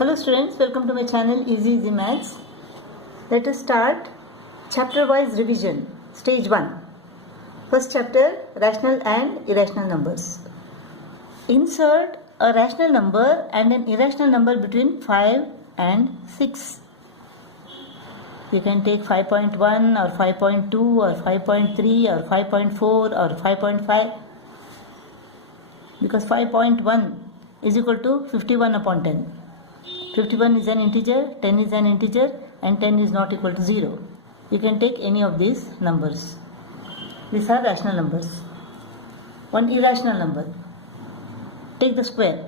Hello students, welcome to my channel Easy Easy Maths. Let us start chapter wise revision, stage 1. First chapter, rational and irrational numbers. Insert a rational number and an irrational number between 5 and 6. You can take 5.1 or 5.2 or 5.3 or 5.4 or 5.5 because 5.1 is equal to 51 upon 10. 51 is an integer, 10 is an integer, and 10 is not equal to 0. You can take any of these numbers. These are rational numbers. One irrational number. Take the square.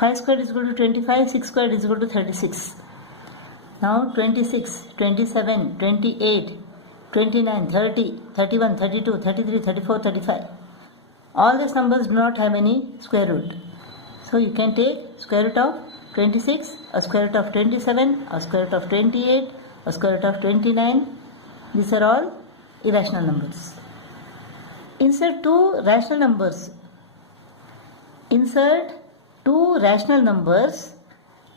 5 squared is equal to 25, 6 squared is equal to 36. Now 26, 27, 28, 29, 30, 31, 32, 33, 34, 35. All these numbers do not have any square root. So you can take square root of 26, a square root of 27, a square root of 28, a square root of 29. These are all irrational numbers. Insert two rational numbers. Insert two rational numbers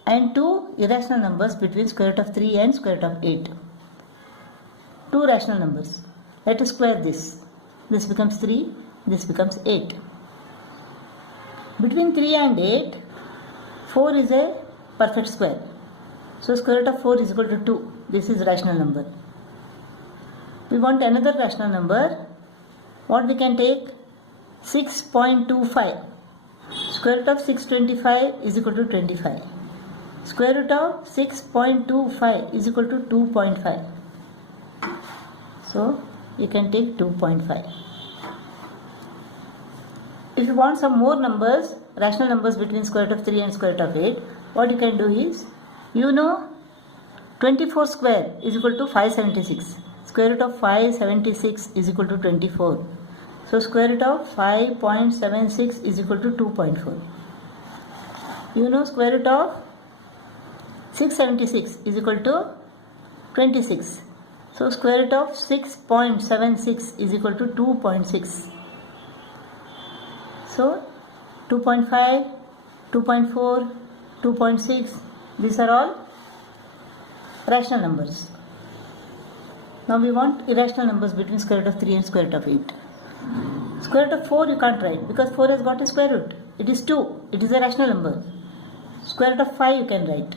and two irrational numbers between square root of 3 and square root of 8. Two rational numbers. Let us square this. This becomes 3, this becomes 8. Between 3 and 8, 4 is a perfect square. So square root of 4 is equal to 2. This is rational number. We want another rational number. What we can take? 6.25. Square root of 625 is equal to 25. Square root of 6.25 is equal to 2.5. So you can take 2.5. If you want some more numbers, rational numbers between square root of 3 and square root of 8, what you can do is, 24 square is equal to 576. Square root of 576 is equal to 24. So square root of 5.76 is equal to 2.4. Square root of 676 is equal to 26. So square root of 6.76 is equal to 2.6. So 2.5, 2.4, 2.6, these are all rational numbers. Now we want irrational numbers between square root of 3 and square root of 8. Square root of 4 you can't write because 4 has got a square root. It is 2. It is a rational number. Square root of 5 you can write.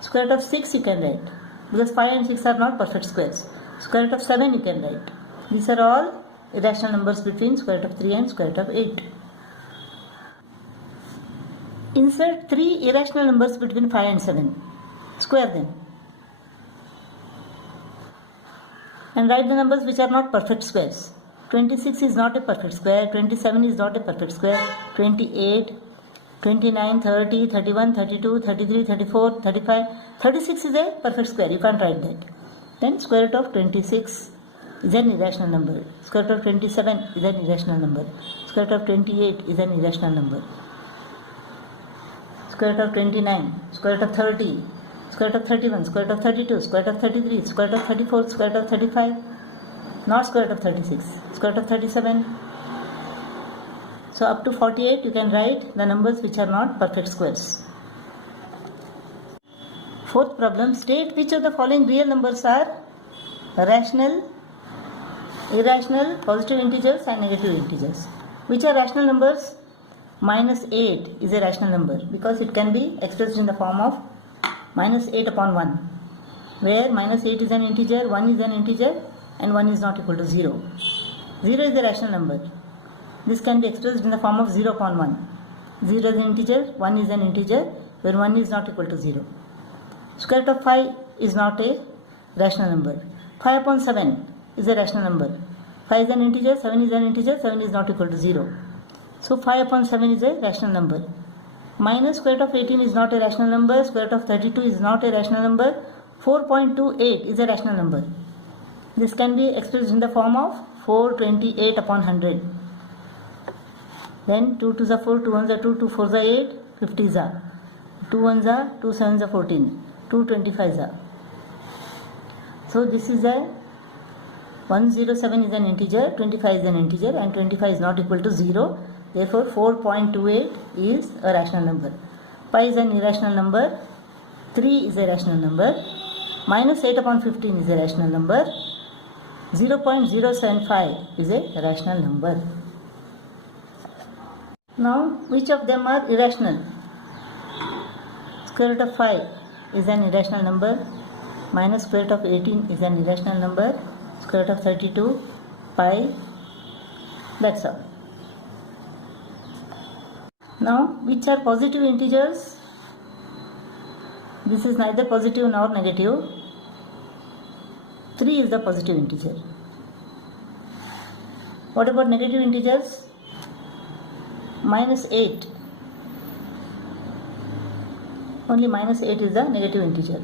Square root of 6 you can write because 5 and 6 are not perfect squares. Square root of 7 you can write. These are all irrational numbers between square root of 3 and square root of 8. Insert three irrational numbers between 5 and 7. Square them. And write the numbers which are not perfect squares. 26 is not a perfect square. 27 is not a perfect square. 28, 29, 30, 31, 32, 33, 34, 35. 36 is a perfect square. You can't write that. Then square root of 26 is an irrational number. Square root of 27 is an irrational number. Square root of 28 is an irrational number. Square root of 29, square root of 30, square root of 31, square root of 32, square root of 33, square root of 34, square root of 35, not square root of 36, square root of 37. So up to 48 you can write the numbers which are not perfect squares. Fourth problem, state which of the following real numbers are rational, irrational, positive integers and negative integers. Which are rational numbers? Minus 8 is a rational number because it can be expressed in the form of minus 8 upon 1, where minus 8 is an integer, 1 is an integer and 1 is not equal to 0. 0 is a rational number. This can be expressed in the form of 0 upon 1. 0 is an integer, 1 is an integer, where 1 is not equal to 0. Square root of 5 is not a rational number. 5 upon 7 is a rational number. 5 is an integer, 7 is an integer, 7 is not equal to 0. So 5 upon 7 is a rational number. Minus square root of 18 is not a rational number. Square root of 32 is not a rational number. 4.28 is a rational number. This can be expressed in the form of 428 upon 100. Then 2 2s are 4, 2 1s are 2, 2 4s are 8, 50s are. 2 1s are 2 7s are 14, 2 25s are. So this is a 107 is an integer, 25 is an integer and 25 is not equal to 0. Therefore 4.28 is a rational number. Pi is an irrational number. 3 is a rational number. Minus 8 upon 15 is a rational number. 0.075 is a rational number. Now, which of them are irrational? Square root of 5 is an irrational number. Minus square root of 18 is an irrational number. Square root of 32, pi. That's all. Now, which are positive integers? This is neither positive nor negative. 3 is the positive integer. What about negative integers? Minus 8. Only minus 8 is the negative integer.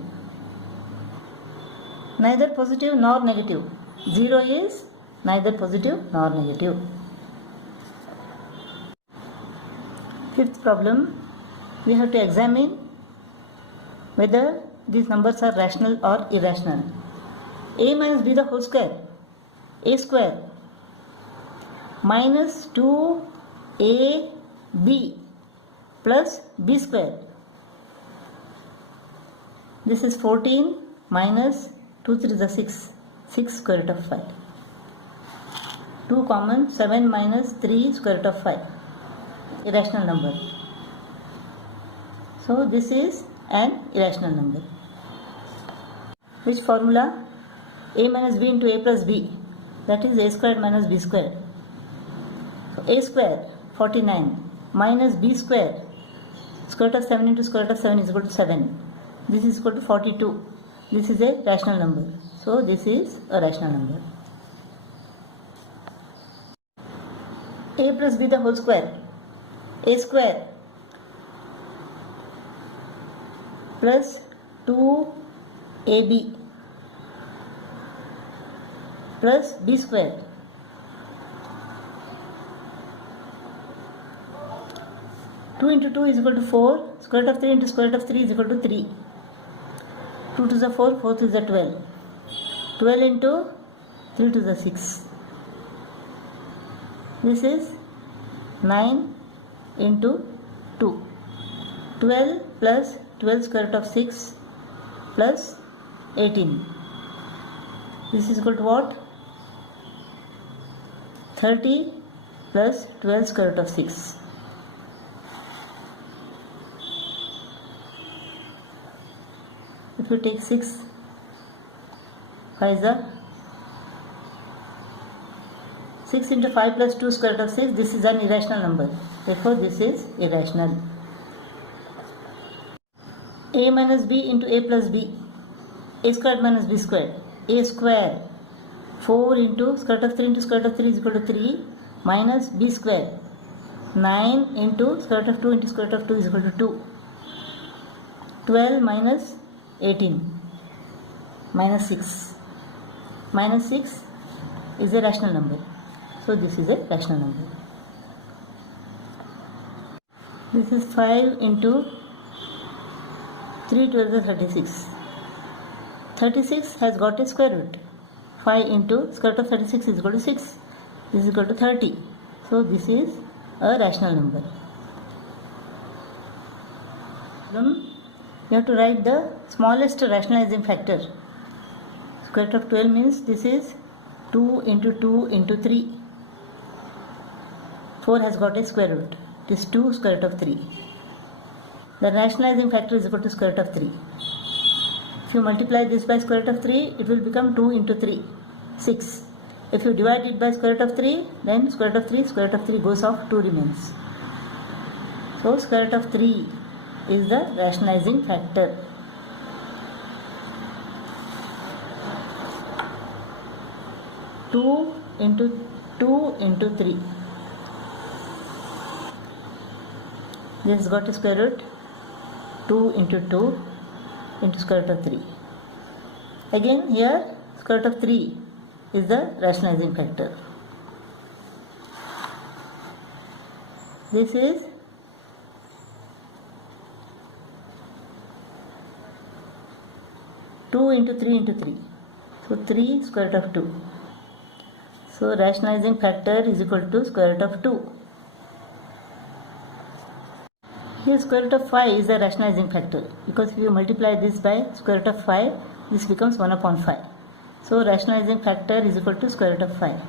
Neither positive nor negative. 0 is neither positive nor negative. Fifth problem, we have to examine whether these numbers are rational or irrational. A minus b the whole square, a square, minus 2ab plus b square. This is 14 minus 2 3 is 6, 6 square root of 5. 2 common, 7 minus 3 square root of 5. Irrational number. So this is an irrational number. Which formula? A minus b into a plus b, that is a squared minus b squared. So a square 49 minus b square, square root of 7 into square root of 7 is equal to 7. This is equal to 42. This is a rational number. So this is a rational number. A plus b the whole square, a square plus 2ab plus b square. Two into 2 is equal to 4. Square root of 3 into square root of 3 is equal to 3. 2 to the 4, 4 to the 12. 12 into 3 to the 6. This is 9 into 2. 12 plus 12 square root of 6 plus 18. This is equal to what? 30 plus 12 square root of 6. If you take 6, 5 is the 6 into 5 plus 2 square root of 6, this is an irrational number. Therefore, this is irrational. A minus b into a plus b, a squared minus b squared, a square 4 into square root of 3 into square root of 3 is equal to 3 minus b square 9 into square root of 2 into square root of 2 is equal to 2. 12 minus 18 minus 6. Minus 6 is a rational number. So this is a rational number. This is 5 into 3 12 is 36. 36 has got a square root. 5 into square root of 36 is equal to 6. This is equal to 30. So this is a rational number. You have to write the smallest rationalizing factor. Square root of 12 means this is 2 into 2 into 3. 4 has got a square root. It is 2 square root of 3. The rationalizing factor is equal to square root of 3. If you multiply this by square root of 3, it will become 2 into 3, 6. If you divide it by square root of 3, then square root of 3 goes off, 2 remains. So square root of 3 is the rationalizing factor. Two into 2 into 3. This has got a square root. 2 into 2 into square root of 3. Again here square root of 3 is the rationalizing factor. This is 2 into 3 into 3. So 3 square root of 2. So rationalizing factor is equal to square root of 2. Here square root of 5 is a rationalizing factor, because if you multiply this by square root of 5, this becomes 1 upon 5. So rationalizing factor is equal to square root of 5.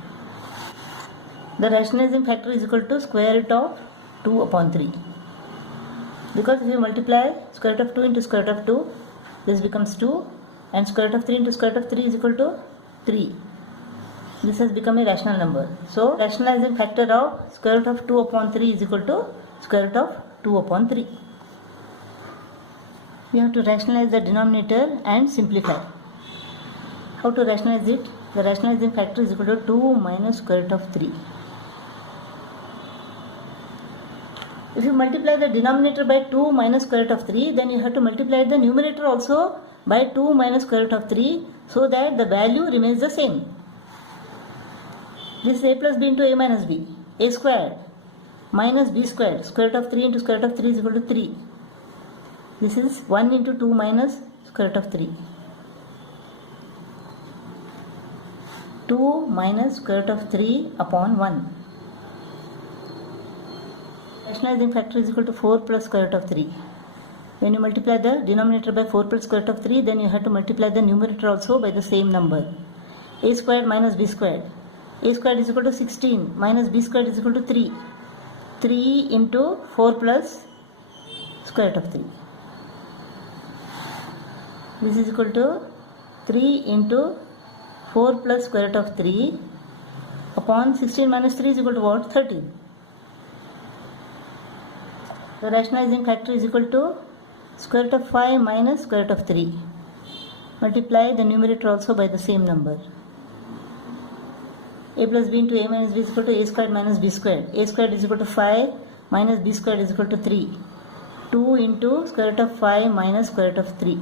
The rationalizing factor is equal to square root of 2 upon 3. Because if you multiply square root of 2 into square root of 2, this becomes 2, and square root of 3 into square root of 3 is equal to 3. This has become a rational number. So rationalizing factor of square root of 2 upon 3 is equal to square root of 2 upon 3. We have to rationalize the denominator and simplify. How to rationalize it? The rationalizing factor is equal to 2 minus square root of 3. If you multiply the denominator by 2 minus square root of 3, then you have to multiply the numerator also by 2 minus square root of 3, so that the value remains the same. This is a plus b into a minus b. A squared minus b squared, square root of 3 into square root of 3 is equal to 3. This is 1 into 2 minus square root of 3. 2 minus square root of 3 upon 1. Rationalizing factor is equal to 4 plus square root of 3. When you multiply the denominator by 4 plus square root of 3, then you have to multiply the numerator also by the same number. A squared minus b squared. A squared is equal to 16 minus b squared is equal to 3. 3 into 4 plus square root of 3. This is equal to 3 into 4 plus square root of 3 upon 16 minus 3 is equal to what? 13. The rationalizing factor is equal to square root of 5 minus square root of 3. Multiply the numerator also by the same number. A plus b into a minus b is equal to a squared minus b squared. A squared is equal to 5 minus b squared is equal to 3. 2 into square root of 5 minus square root of 3.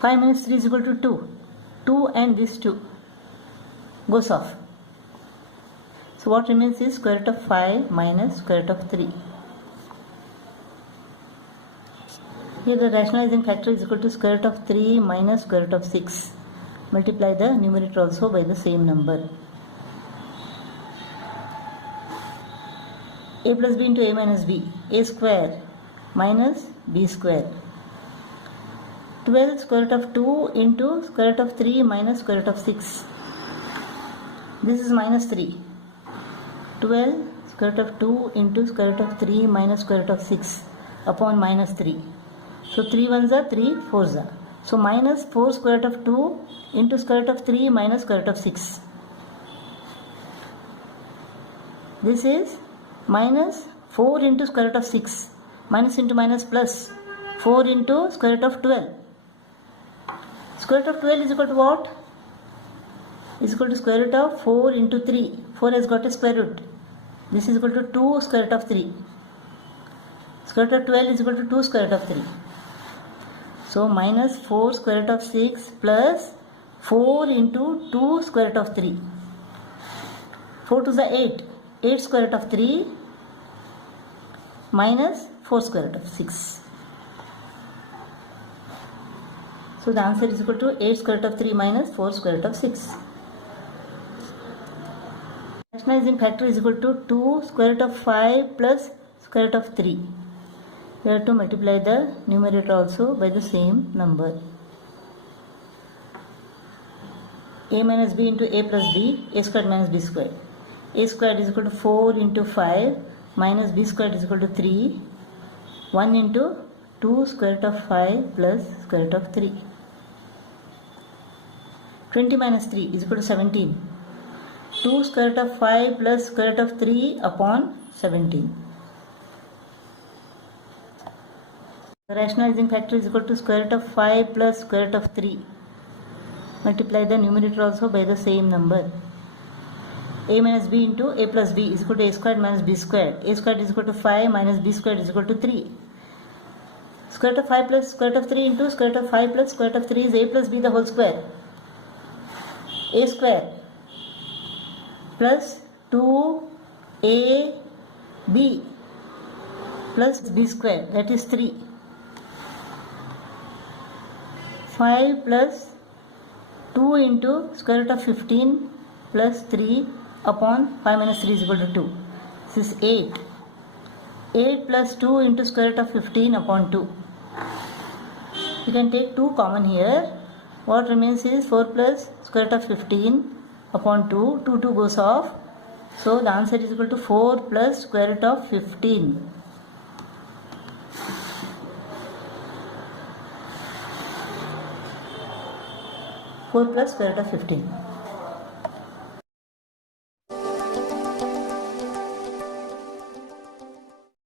5 minus 3 is equal to 2. 2 and this 2 goes off. So what remains is square root of 5 minus square root of 3. Here the rationalizing factor is equal to square root of 3 minus square root of 6. Multiply the numerator also by the same number. A plus b into a minus b. A square minus b square. 12 square root of 2 into square root of 3 minus square root of 6. This is minus 3. 12 square root of 2 into square root of 3 minus square root of 6 upon minus 3. So 3 ones are 3 fours are. So minus 4 square root of 2 into square root of 3 minus square root of 6. This is minus 4 into square root of 6. Minus into minus plus 4 into square root of 12. Square root of 12 is equal to what? Is equal to square root of 4 into 3. 4 has got a square root. This is equal to 2 square root of 3. Square root of 12 is equal to 2 square root of 3. So minus 4 square root of 6 plus 4 into 2 square root of 3. 4 to the 8. 8 square root of 3 minus 4 square root of 6. So the answer is equal to 8 square root of 3 minus 4 square root of 6. Rationalizing factor is equal to 2 square root of 5 plus square root of 3. We have to multiply the numerator also by the same number. A minus b into a plus b, a squared minus b squared. A squared is equal to 4 into 5 minus b squared is equal to 3. 1 into 2 square root of 5 plus square root of 3. 20 minus 3 is equal to 17. 2 square root of 5 plus square root of 3 upon 17. The rationalizing factor is equal to square root of 5 plus square root of 3. Multiply the numerator also by the same number. A minus b into a plus b is equal to a squared minus b squared. A squared is equal to 5 minus b squared is equal to 3. Square root of 5 plus square root of 3 into square root of 5 plus square root of 3 is a plus b the whole square. A square plus 2ab plus b square, that is 3. 5 plus 2 into square root of 15 plus 3 upon 5 minus 3 is equal to 2. This is 8. 8 plus 2 into square root of 15 upon 2. You can take 2 common here. What remains is 4 plus square root of 15 upon 2. 2 goes off. So the answer is equal to 4 plus square root of 15. Four plus square root of 15.